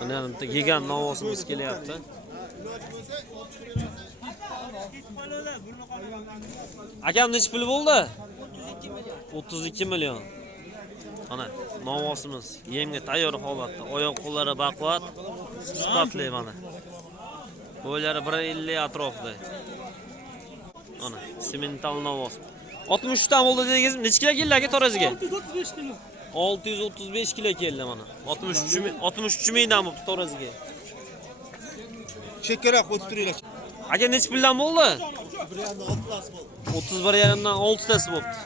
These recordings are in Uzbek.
Mana bitta yegan novosimiz kelyapti. Akam necha pul bo'ldi? 32 million. Mana novosimiz yemga tayyor holatda, oyoq qo'llari baquvvat, sifatli mana. Bo'ylari 1.50 atrofida. Mana semental novos. 63 dan bo'ldi dedingiz, necha kilo keldi to'raziga? 635 kilo. 635 kilo keldi mana. 63 mingdan bo'ldi to'raziga. Chekkaroq o'tib turinglar. Aka necha puldan bo'ldi? 31.5 dan 6 tasi bo'ldi.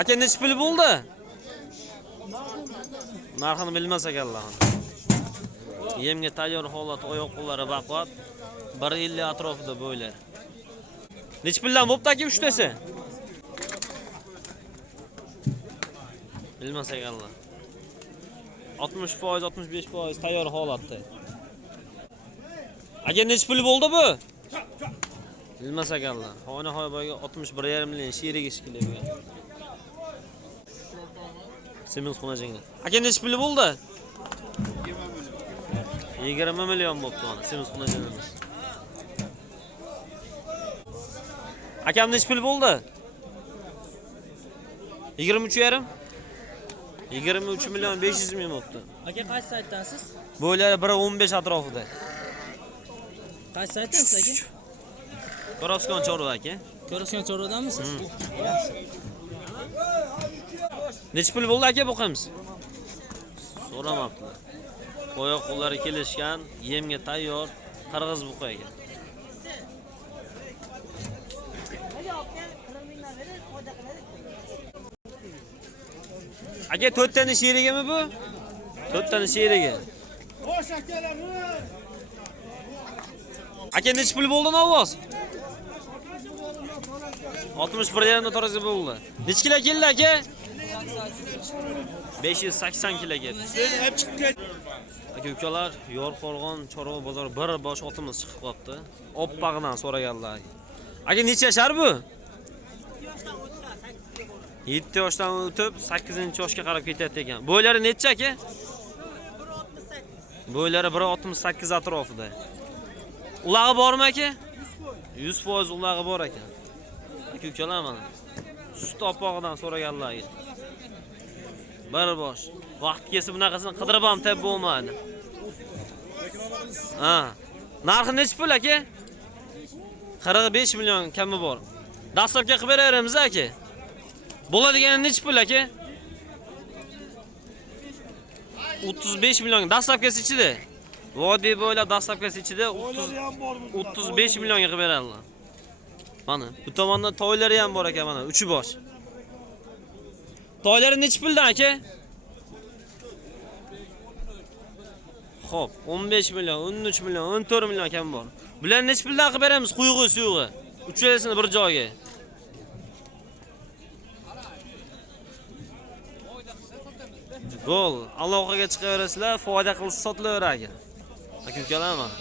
Aka necha pul bo'ldi? Narxini bilmas ekanlar. Yemga tayyor holat, oyoq qo'llari baquvvat, 1.50 atrofida bo'ylar. Necha puldan bo'pti aka uchtasi? Bilmas ekanlar. 60%, 65% tayyor holatda. Aka necha pul bo'ldi bu? Bilmas ekanlar. Xonahoy boyga 61.5 million sherik ish kelgan. Semiz xonajinga. Aka necha pul bo'ldi? 20 million bo'pti mana semiz xonajinimiz. Akam necha pul bo'ldi? 23.5? 23 million 500 ming bo'pti. Aka qaysi saytdansiz? Bo'ylari 1.15 atrofida. Qaysi saytdansiz aka? Koroskan Chorva aka. Ko'rishgan chorvadanmisiz? Necha pul bo'ldi aka bu qimiz? So'ramabdilar. Oyoq qo'llari kelishgan, yemga tayyor, qirg'iz buqa ekan. Aka 4 tani sherigimi bu? 4 tani sherigi. Xo'sh akalar. Aka necha pul bo'ldi novoz? 61.5 to'razi bo'ldi. Necha kilo keldi aka? 580 kilo keldi. Seni olib chiqib ket. Aka ukalar, Yorqo'rg'on Chorva bozori bir bosh otimiz chiqib qoldi. Oppag'idan so'raganlar. Aka necha yashar bu? 7 yoshdan o'tib 8-yoshga qarab ketyapti ekan. Bo'ylari necha aka? 1.68. Bo'ylari 1.68 atrofida. Ulag'i bormi aka? 100% ulag'i bor ekan. Aka ukalar mana. Sut oppog'idan so'raganlar. Bir bosh. Vaqt kelsa bunaqasini qidirib ham tab bo'lmadi. Ha. Narxi necha pul aka? 45 million kami bor. Dastlabki qilib beraveramiz aka. Bo'ladigani necha pul aka? 35 million dastlabkasi ichida. Vodiy bo'ylab dastlabkasi ichida 35 millionga qilib beradilar. Mana bu tomonda toylari ham bor ekan mana, 3 bosh. Toylari necha puldan aka? Xo'p, 15 million, 13 million, 14 million kam bor. Bular necha puldan qilib beramiz quyug'i, suyug'i? Uchalasini bir joyga. Gol, aloqaga chiqaverasizlar, foyda qilsa sotilaverar ekan. Aka-ukalar mana.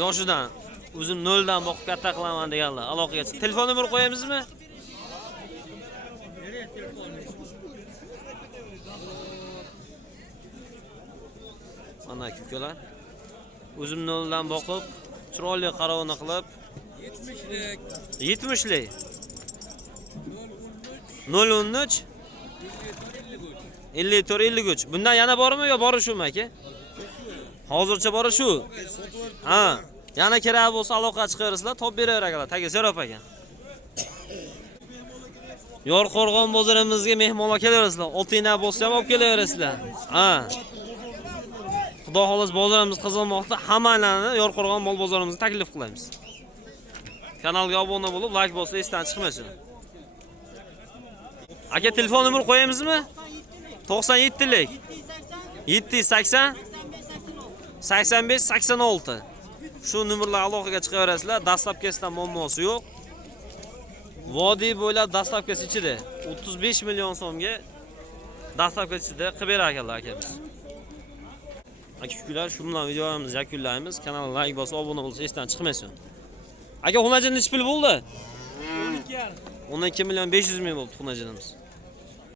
Yoshidan o'zim 0 dan boqib katta qilaman deganlar. Aloqaga chiq. Telefon nomer qo'yamizmi? Mana aka-ukalar. O'zim 0 dan boqib, chiroyli qarovini qilib 70lik. 013 54-53. Bundan yana bormi yo bori shumi aka? Hozircha bori shu. Ha, yana kerak bo'lsa aloqa chiqarsizlar, top beraveradilar. Taga Serop aka. Yorqo'rg'on bozorimizga mehmonlar kelaverasizlar. Oltina bo'lsa ham olib kelaverasizlar. Ha. Xudo xolos bozorimiz qizilmoqda. Hammalarni Yorqo'rg'on mol bozorimizga taklif qilamiz. Kanalga obuna bo'lib, like bo'lsa esdan chiqmasin. Aka telefon nomer qo'yamizmi? 97lik 780 85 86. Shu nomerlar aloqaga chiqaverasizlar. Dastlabkasidan muammosi yo'q. Vodiy bo'ylab dastlabkasi ichida 35 million so'mga dastlabkasi ichida qilib berar ekanlar akamiz. Aka-ukalar, shu bilan videomizni yakunlaymiz. Kanalga like bosib, obuna bo'lsa esdan chiqmasin. Aka, xonajin necha pul bo'ldi? 12 million 500 ming bo'ldi xonajinimiz.